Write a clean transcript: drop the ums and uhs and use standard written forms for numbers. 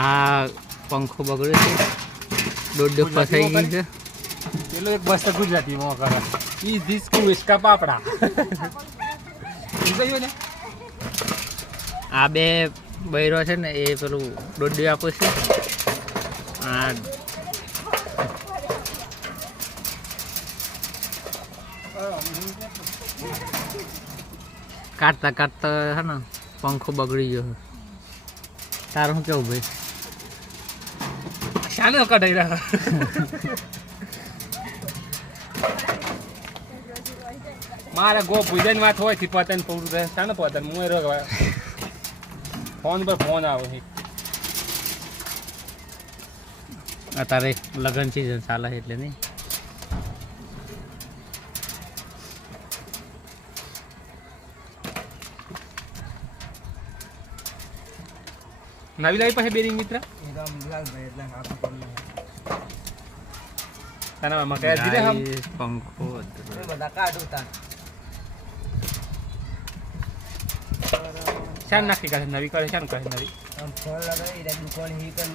આ પંખો બગડ્યો છે, દોડ ફસાઈ ગઈ છે. પેલો એક મસ્ત ગુજરાતીમાં કરે ઈ ધીસ કુ ઇસકા પાપડા સમજાયો ને. આ બે બૈરો છે ને એ પેલું દોડી આપે છે. આ કાઢતા કાઢતા છે ને પંખો બગડી ગયો. તારું શું કેવું ભાઈ? શાને કઢાઈ રહ્યા મારે ગો પૂજાની વાત હોય થી પતન પૂરું થાય શાને પતન હું ફોન પર ફોન આવે છે. અત્યારે લગ્ન સિઝન ચાલે છે એટલે નહીં. નવી લાવી પાસે બેરિંગ મિત્ર તાના મકા દીધે હમ પંખો બધા કાઢું તા શાન નાખી કાઢે નવી કરે શાન કરે નવી ફોન લગાવી દુકાન હી કર